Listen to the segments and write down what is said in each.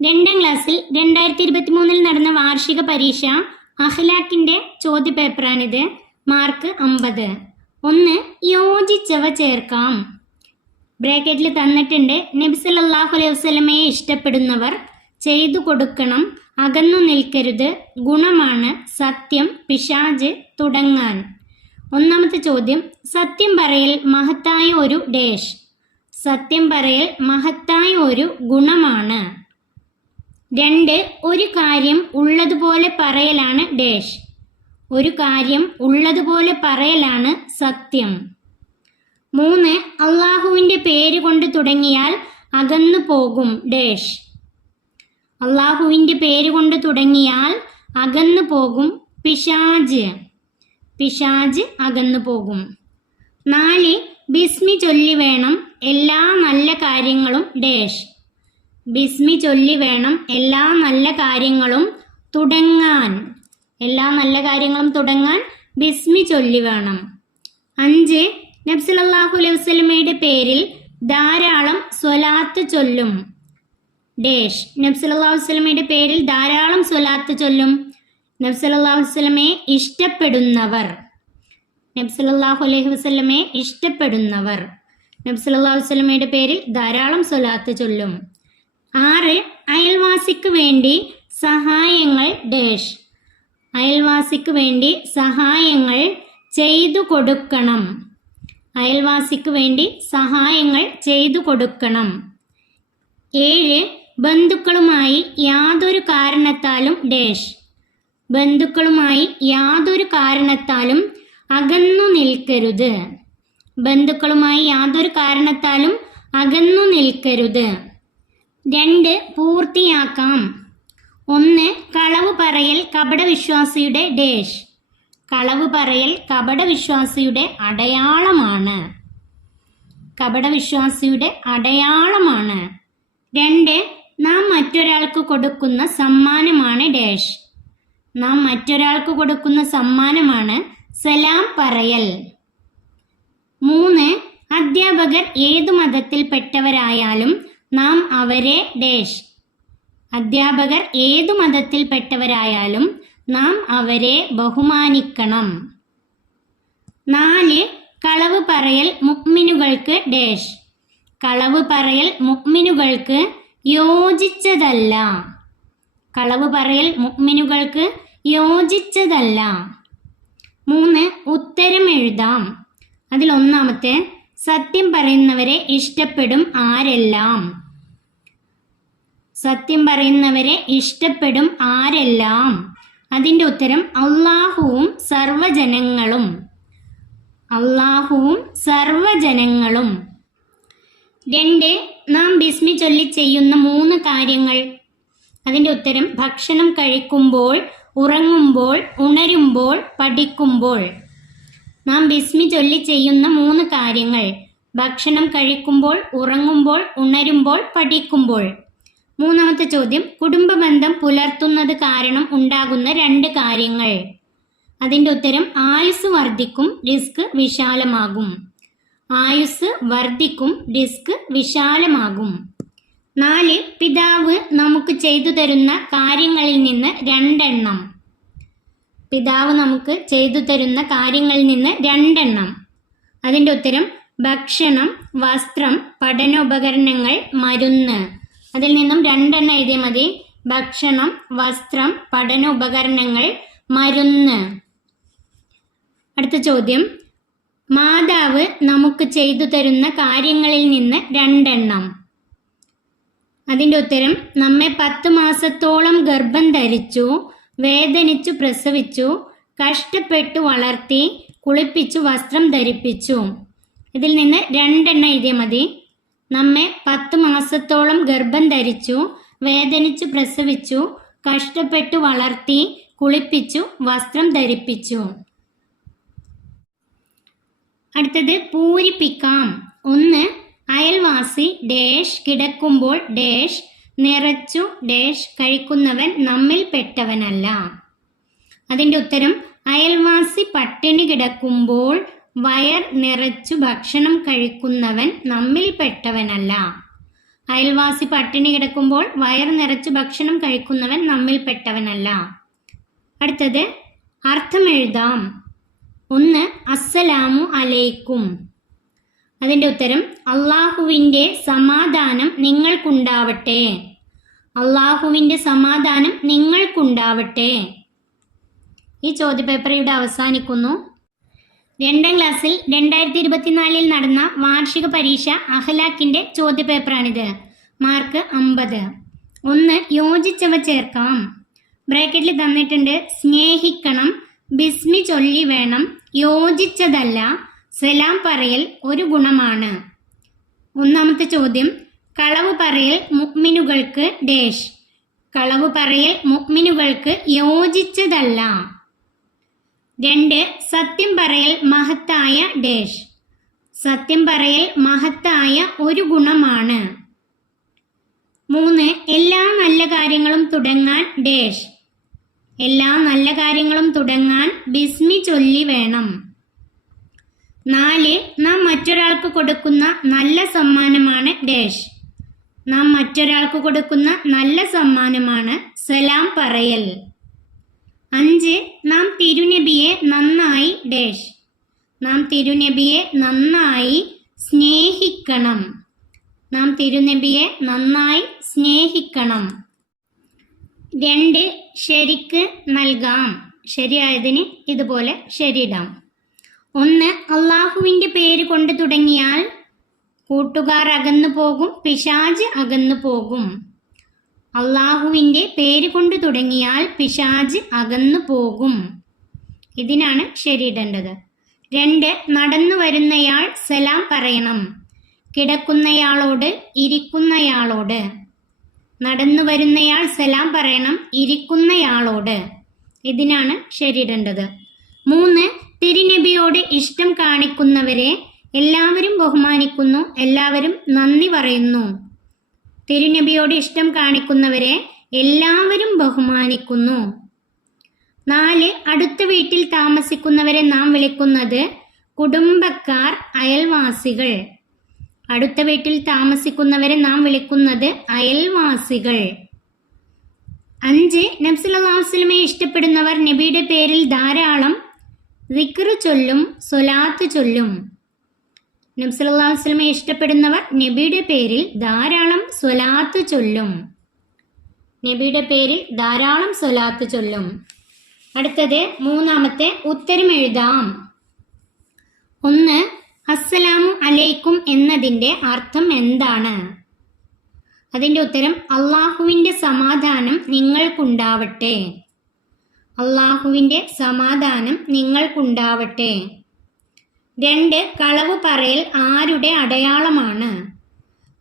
2ാം ക്ലാസ്സിൽ 2023 നടന്ന വാർഷിക പരീക്ഷ അഖ്ലാഖിന്റെ ചോദ്യപേപ്പറാണിത്. മാർക്ക് 50. 1. യോജിച്ചവ ചേർക്കാം. ബ്രാക്കറ്റിൽ തന്നിട്ടുണ്ട്. നബി സല്ലല്ലാഹു അലൈഹി വസല്ലമയെ ഇഷ്ടപ്പെടുന്നവർ ചെയ്തു കൊടുക്കണം, അകന്നു നിൽക്കരുത്, ഗുണമാണ്, സത്യം, പിശാച്, തുടങ്ങാൻ. ഒന്നാമത്തെ ചോദ്യം, സത്യം പറയൽ മഹത്തായ ഒരു ഡേഷ്. സത്യം പറയൽ മഹത്തായ ഒരു ഗുണമാണ്. 2. ഒരു കാര്യം ഉള്ളതുപോലെ പറയലാണ് ഡേഷ്. ഒരു കാര്യം ഉള്ളതുപോലെ പറയലാണ് സത്യം. 3. അള്ളാഹുവിൻ്റെ പേര് കൊണ്ട് തുടങ്ങിയാൽ അകന്നു പോകും ഡേഷ്. അള്ളാഹുവിൻ്റെ പേര് കൊണ്ട് തുടങ്ങിയാൽ അകന്നു പോകും പിശാച്. പിശാച് അകന്നു പോകും. 4. ബിസ്മി ചൊല്ലി വേണം എല്ലാ നല്ല കാര്യങ്ങളും ഡേഷ്. ബിസ്മി ചൊല്ലി വേണം എല്ലാ നല്ല കാര്യങ്ങളും തുടങ്ങാൻ. എല്ലാ നല്ല കാര്യങ്ങളും തുടങ്ങാൻ ബിസ്മി ചൊല്ലി വേണം. 5. നബി സല്ലല്ലാഹു അലൈഹി വസല്ലമയുടെ പേരിൽ ധാരാളം സ്വലാത്ത് ചൊല്ലും ഡേഷ്. നബി സല്ലല്ലാഹു അലൈഹി വസല്ലമയുടെ പേരിൽ ധാരാളം സ്വലാത്ത് ചൊല്ലും. നബി സല്ലല്ലാഹു അലൈഹി വസല്ലമയെ ഇഷ്ടപ്പെടുന്നവർ. നബി സല്ലല്ലാഹു അലൈഹി വസല്ലമയെ ഇഷ്ടപ്പെടുന്നവർ നബി സല്ലല്ലാഹു അലൈഹി വസല്ലമയുടെ പേരിൽ ധാരാളം സ്വലാത്ത് ചൊല്ലും. 6. അയൽവാസിക്ക് വേണ്ടി സഹായങ്ങൾ ഡേഷ്. അയൽവാസിക്ക് വേണ്ടി സഹായങ്ങൾ ചെയ്തു കൊടുക്കണം. അയൽവാസിക്ക് വേണ്ടി സഹായങ്ങൾ ചെയ്തു കൊടുക്കണം. 7. ബന്ധുക്കളുമായി യാതൊരു കാരണത്താലും ഡേഷ്. ബന്ധുക്കളുമായി യാതൊരു കാരണത്താലും അകന്നു നിൽക്കരുത്. ബന്ധുക്കളുമായി യാതൊരു കാരണത്താലും അകന്നു നിൽക്കരുത്. 2. പൂർത്തിയാക്കാം. 1. കളവ് പറയൽ കപടവിശ്വാസിയുടെ ഡേഷ്. കളവ് പറയൽ കപടവിശ്വാസിയുടെ അടയാളമാണ്. കപടവിശ്വാസിയുടെ അടയാളമാണ്. 2. നാം മറ്റൊരാൾക്ക് കൊടുക്കുന്ന സമ്മാനമാണ് ഡേഷ്. നാം മറ്റൊരാൾക്ക് കൊടുക്കുന്ന സമ്മാനമാണ് സലാം പറയൽ. 3. അധ്യാപകർ ഏതു മതത്തിൽപ്പെട്ടവരായാലും നാം അവരെ ഡേഷ്. അധ്യാപകർ ഏതു മതത്തിൽപ്പെട്ടവരായാലും നാം അവരെ ബഹുമാനിക്കണം. 4. കളവ് പറയൽ മുഅ്മിനുകൾക്ക് ഡേഷ്. കളവ് പറയൽ മുഅ്മിനുകൾക്ക് യോജിച്ചതല്ല. കളവ് പറയൽ മുഅ്മിനുകൾക്ക് യോജിച്ചതല്ല. 3. ഉത്തരം എഴുതാം. അതിൽ ഒന്നാമത്തെ, സത്യം പറയുന്നവരെ ഇഷ്ടപ്പെടും ആരെല്ലാം. സത്യം പറയുന്നവരെ ഇഷ്ടപ്പെടും ആരെല്ലാം. അതിൻ്റെ ഉത്തരം അള്ളാഹുവും സർവ്വജനങ്ങളും. അള്ളാഹുവും സർവ്വജനങ്ങളും. 2. നാം ബിസ്മി ചൊല്ലി ചെയ്യുന്ന 3 കാര്യങ്ങൾ. അതിൻ്റെ ഉത്തരം ഭക്ഷണം കഴിക്കുമ്പോൾ, ഉറങ്ങുമ്പോൾ, ഉണരുമ്പോൾ, പഠിക്കുമ്പോൾ. നാം ബിസ്മി ചൊല്ലി ചെയ്യുന്ന 3 കാര്യങ്ങൾ. ഭക്ഷണം കഴിക്കുമ്പോൾ, ഉറങ്ങുമ്പോൾ, ഉണരുമ്പോൾ, പഠിക്കുമ്പോൾ. 3ാമത്തെ ചോദ്യം, കുടുംബബന്ധം പുലർത്തുന്നത് കാരണം ഉണ്ടാകുന്ന 2 കാര്യങ്ങൾ. അതിൻ്റെ ഉത്തരം ആയുസ് വർദ്ധിക്കും, റിസ്ക് വിശാലമാകും. ആയുസ് വർദ്ധിക്കും, റിസ്ക് വിശാലമാകും. 4. പിതാവ് നമുക്ക് ചെയ്തു തരുന്ന കാര്യങ്ങളിൽ നിന്ന് 2 എണ്ണം. പിതാവ് നമുക്ക് ചെയ്തു തരുന്ന കാര്യങ്ങളിൽ നിന്ന് 2 എണ്ണം. അതിൻ്റെ ഉത്തരം ഭക്ഷണം, വസ്ത്രം, പഠനോപകരണങ്ങൾ, മരുന്ന്. അതിൽ നിന്നും 2 എണ്ണം എഴുതിയാൽ മതി. ഭക്ഷണം, വസ്ത്രം, പഠനോപകരണങ്ങൾ, മരുന്ന്. അടുത്ത ചോദ്യം, മാതാവ് നമുക്ക് ചെയ്തു തരുന്ന കാര്യങ്ങളിൽ നിന്ന് 2 എണ്ണം. അതിൻ്റെ ഉത്തരം നമ്മെ 10 മാസത്തോളം ഗർഭം ധരിച്ചു, വേദനിച്ചു പ്രസവിച്ചു, കഷ്ടപ്പെട്ടു വളർത്തി, കുളിപ്പിച്ചു, വസ്ത്രം ധരിപ്പിച്ചു. ഇതിൽ നിന്ന് 2 എണ്ണം എഴുതിയാൽ മതി. നമ്മെ 10 മാസത്തോളം ഗർഭം ധരിച്ചു, വേദനിച്ചു പ്രസവിച്ചു, കഷ്ടപ്പെട്ടു വളർത്തി, കുളിപ്പിച്ചു, വസ്ത്രം ധരിപ്പിച്ചു. അടുത്തത് പൂരിപ്പിക്കാം. 1. അയൽവാസി ഡേഷ് കിടക്കുമ്പോൾ ഡേഷ് നിറച്ചു ഡേഷ് കഴിക്കുന്നവൻ നമ്മിൽ പെട്ടവനല്ല. അതിൻ്റെ ഉത്തരം അയൽവാസി പട്ടിണി കിടക്കുമ്പോൾ വയർ നിറച്ചു ഭക്ഷണം കഴിക്കുന്നവൻ നമ്മിൽ പെട്ടവനല്ല. അയൽവാസി പട്ടിണി കിടക്കുമ്പോൾ വയർ നിറച്ചു ഭക്ഷണം കഴിക്കുന്നവൻ നമ്മിൽപ്പെട്ടവനല്ല. അടുത്തത് അർത്ഥം എഴുതാം. 1. അസ്സലാമു അലൈക്കും. അതിൻ്റെ ഉത്തരം അള്ളാഹുവിൻ്റെ സമാധാനം നിങ്ങൾക്കുണ്ടാവട്ടെ. അള്ളാഹുവിൻ്റെ സമാധാനം നിങ്ങൾക്കുണ്ടാവട്ടെ. ഈ ചോദ്യപേപ്പർ ഇവിടെ അവസാനിക്കുന്നു. 2ാം ക്ലാസ്സിൽ 2024 നടന്ന വാർഷിക പരീക്ഷ അഖ്ലാഖിൻ്റെ ചോദ്യപേപ്പറാണിത്. മാർക്ക് 50. 1. യോജിച്ചവ ചേർക്കാം. ബ്രാക്കറ്റിൽ തന്നിട്ടുണ്ട് സ്നേഹിക്കണം, ബിസ്മി ചൊല്ലി വേണം, യോജിച്ചതല്ല, സലാം പറയൽ ഒരു ഗുണമാണ്. 1ാമത്തെ ചോദ്യം കളവ് പറയൽ മുഅ്മിനുകൾക്ക് ഡേഷ്. കളവ് പറയൽ മുഅ്മിനുകൾക്ക് യോജിച്ചതല്ല. 2. സത്യം പറയൽ മഹത്തായ ഡേഷ്. സത്യം പറയൽ മഹത്തായ ഒരു ഗുണമാണ്. 3. എല്ലാ നല്ല കാര്യങ്ങളും തുടങ്ങാൻ ഡേഷ്. എല്ലാ നല്ല കാര്യങ്ങളും തുടങ്ങാൻ ബിസ്മി ചൊല്ലി വേണം. 4. നാം മറ്റൊരാൾക്ക് കൊടുക്കുന്ന നല്ല സമ്മാനമാണ് ഡേഷ്. നാം മറ്റൊരാൾക്ക് കൊടുക്കുന്ന നല്ല സമ്മാനമാണ് സലാം പറയൽ. 5. നാം തിരുനബിയെ നന്നായി ഡേഷ്. നാം തിരുനബിയെ നന്നായി സ്നേഹിക്കണം. നാം തിരുനബിയെ നന്നായി സ്നേഹിക്കണം. 2. ശരിക്ക് നൽകാം. ശരിയായതിന് ഇതുപോലെ ശരിയിടാം. 1. അള്ളാഹുവിൻ്റെ പേര് കൊണ്ട് തുടങ്ങിയാൽ കൂട്ടുകാർ അകന്നു പോകും, പിശാച് അകന്നു പോകും. അള്ളാഹുവിൻ്റെ പേര് കൊണ്ട് തുടങ്ങിയാൽ പിശാച് അകന്നു പോകും. ഇതിനാണ് ശരിയിടേണ്ടത്. 2. നടന്നു വരുന്നയാൾ സലാം പറയണം. കിടക്കുന്നയാളോട്, ഇരിക്കുന്നയാളോട്. നടന്നു വരുന്നയാൾ സലാം പറയണം, ഇരിക്കുന്നയാളോട്. ഇതിനാണ് ശരിയിടേണ്ടത്. 3. തിരുനബിയോട് ഇഷ്ടം കാണിക്കുന്നവരെ എല്ലാവരും ബഹുമാനിക്കുന്നു, എല്ലാവരും നന്ദി പറയുന്നു. തിരുനബിയോട് ഇഷ്ടം കാണിക്കുന്നവരെ എല്ലാവരും ബഹുമാനിക്കുന്നു. 4. അടുത്ത വീട്ടിൽ താമസിക്കുന്നവരെ നാം വിളിക്കുന്നത് കുടുംബക്കാർ, അയൽവാസികൾ. അടുത്ത വീട്ടിൽ താമസിക്കുന്നവരെ നാം വിളിക്കുന്നത് അയൽവാസികൾ. 5. നബി സല്ലല്ലാഹു അലൈഹി വസല്ലമയെ ഇഷ്ടപ്പെടുന്നവർ നബിയുടെ പേരിൽ ധാരാളം ദിക്ർ ചൊല്ലും, സ്വലാത്ത് ചൊല്ലും. നബി സല്ലല്ലാഹു അലൈഹി വസല്ലമയെ ഇഷ്ടപ്പെടുന്നവർ നബിയുടെ പേരിൽ ധാരാളം സ്വലാത്ത് ചൊല്ലും. നബിയുടെ പേരിൽ ധാരാളം സ്വലാത്ത് ചൊല്ലും. അടുത്തത് 3ാമത്തെ ഉത്തരം എഴുതാം. 1. അസ്സലാമു അലൈക്കും എന്നതിൻ്റെ അർത്ഥം എന്താണ്? അതിൻ്റെ ഉത്തരം അള്ളാഹുവിൻ്റെ സമാധാനം നിങ്ങൾക്കുണ്ടാവട്ടെ. അള്ളാഹുവിൻ്റെ സമാധാനം നിങ്ങൾക്കുണ്ടാവട്ടെ. 2. കളവ് പറയൽ ആരുടെ അടയാളമാണ്?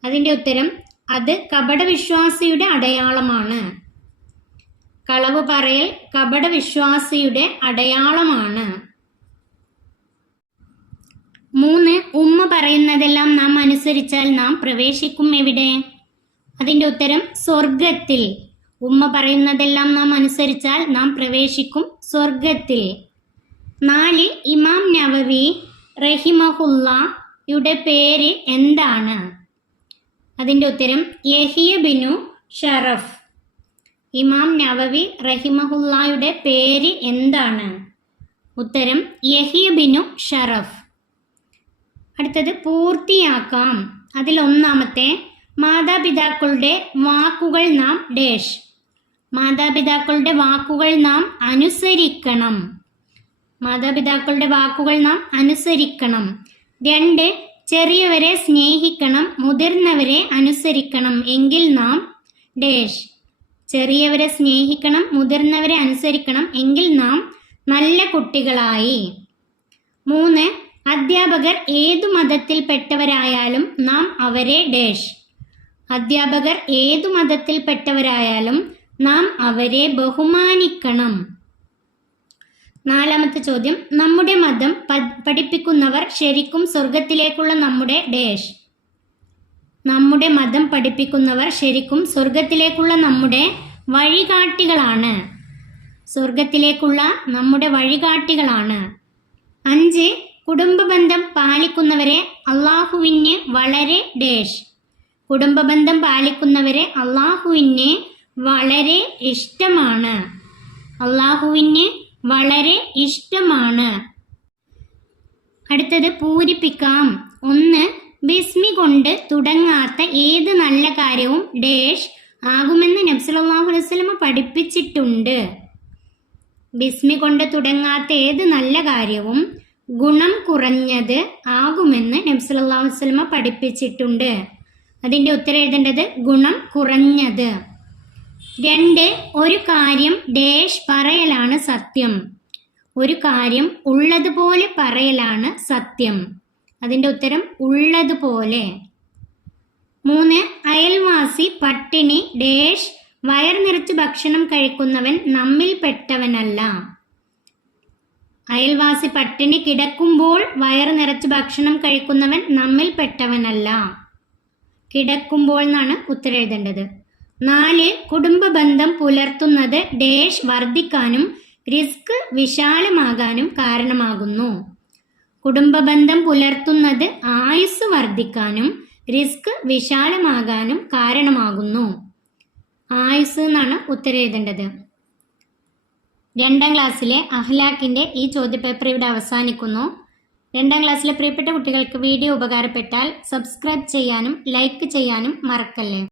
അതിൻ്റെ ഉത്തരം അത് കപടവിശ്വാസിയുടെ അടയാളമാണ്. കളവ് പറയൽ കപടവിശ്വാസിയുടെ അടയാളമാണ്. 3. ഉമ്മ പറയുന്നതെല്ലാം നാം അനുസരിച്ചാൽ നാം പ്രവേശിക്കും എവിടെ? അതിൻ്റെ ഉത്തരം സ്വർഗത്തിൽ. ഉമ്മ പറയുന്നതെല്ലാം നാം അനുസരിച്ചാൽ നാം പ്രവേശിക്കും സ്വർഗത്തിൽ. 4. ഇമാം നവവി റഹിമഹുല്ലയുടെ പേര് എന്താണ്? അതിൻ്റെ ഉത്തരം യഹിയ ബിനു ഷറഫ്. ഇമാം നവവി റഹിമഹുല്ലയുടെ പേര് എന്താണ്? ഉത്തരം യഹിയ ബിനു ഷറഫ്. അടുത്തത് പൂർത്തിയാക്കാം. അതിൽ 1ാമത്തെ മാതാപിതാക്കളുടെ വാക്കുകൾ നാം ഡേഷ്. മാതാപിതാക്കളുടെ വാക്കുകൾ നാം അനുസരിക്കണം. മാതാപിതാക്കളുടെ വാക്കുകൾ നാം അനുസരിക്കണം. 2. ചെറിയവരെ സ്നേഹിക്കണം, മുതിർന്നവരെ അനുസരിക്കണം, എങ്കിൽ നാം ഡേഷ്. ചെറിയവരെ സ്നേഹിക്കണം, മുതിർന്നവരെ അനുസരിക്കണം, എങ്കിൽ നാം നല്ല കുട്ടികളായി. 3. അധ്യാപകർ ഏതു മതത്തിൽപ്പെട്ടവരായാലും നാം അവരെ ഡേഷ്. അധ്യാപകർ ഏതു മതത്തിൽപ്പെട്ടവരായാലും നാം അവരെ ബഹുമാനിക്കണം. 4ാമത്തെ ചോദ്യം നമ്മുടെ മതം പഠിപ്പിക്കുന്നവർ ശരിക്കും സ്വർഗത്തിലേക്കുള്ള നമ്മുടെ ഡേഷ്. നമ്മുടെ മതം പഠിപ്പിക്കുന്നവർ ശരിക്കും സ്വർഗത്തിലേക്കുള്ള നമ്മുടെ വഴികാട്ടികളാണ്. സ്വർഗത്തിലേക്കുള്ള നമ്മുടെ വഴികാട്ടികളാണ്. 5. കുടുംബബന്ധം പാലിക്കുന്നവരെ അള്ളാഹുവിന് വളരെ ഡേഷ്. കുടുംബബന്ധം പാലിക്കുന്നവരെ അള്ളാഹുവിന് വളരെ ഇഷ്ടമാണ്. അള്ളാഹുവിന് വളരെ ഇഷ്ടമാണ്. അടുത്തത് പൂരിപ്പിക്കാം. 1. ബിസ്മി കൊണ്ട് തുടങ്ങാത്ത ഏത് നല്ല കാര്യവും ഡേഷ് ആകുമെന്ന് നബി സല്ലല്ലാഹു അലൈഹി വസല്ലമ പഠിപ്പിച്ചിട്ടുണ്ട്. ബിസ്മി കൊണ്ട് തുടങ്ങാത്ത ഏത് നല്ല കാര്യവും ഗുണം കുറഞ്ഞത് ആകുമെന്ന് നബി സല്ലല്ലാഹു അലൈഹി വസല്ലമ പഠിപ്പിച്ചിട്ടുണ്ട്. അതിൻ്റെ ഉത്തരം എഴുതേണ്ടത് ഗുണം കുറഞ്ഞത്. 2. ഒരു കാര്യം ഡേഷ് പറയലാണ് സത്യം. ഒരു കാര്യം ഉള്ളതുപോലെ പറയലാണ് സത്യം. അതിൻ്റെ ഉത്തരം ഉള്ളതുപോലെ. 3. അയൽവാസി പട്ടിണി ഡേഷ് വയർ നിറച്ച് ഭക്ഷണം കഴിക്കുന്നവൻ നമ്മിൽ പെട്ടവനല്ല. അയൽവാസി പട്ടിണി കിടക്കുമ്പോൾ വയർ നിറച്ച് ഭക്ഷണം കഴിക്കുന്നവൻ നമ്മിൽ പെട്ടവനല്ല. കിടക്കുമ്പോൾ എന്നാണ് ഉത്തരം എഴുതേണ്ടത്. 4. കുടുംബ ബന്ധം പുലർത്തുന്നത് ഡേഷ് വർദ്ധിക്കാനും റിസ്ക് വിശാലമാകാനും കാരണമാകുന്നു. കുടുംബബന്ധം പുലർത്തുന്നത് ആയുസ് വർദ്ധിക്കാനും റിസ്ക് വിശാലമാകാനും കാരണമാകുന്നു. ആയുസ് എന്നാണ് ഉത്തരം എഴുതേണ്ടത്. 2ാം ക്ലാസ്സിലെ അഹ്ലാഖിൻ്റെ ഈ ചോദ്യപേപ്പർ ഇവിടെ അവസാനിക്കുന്നു. 2ാം ക്ലാസ്സിലെ പ്രിയപ്പെട്ട കുട്ടികൾക്ക് വീഡിയോ ഉപകാരപ്പെട്ടാൽ സബ്സ്ക്രൈബ് ചെയ്യാനും ലൈക്ക് ചെയ്യാനും മറക്കല്ലേ.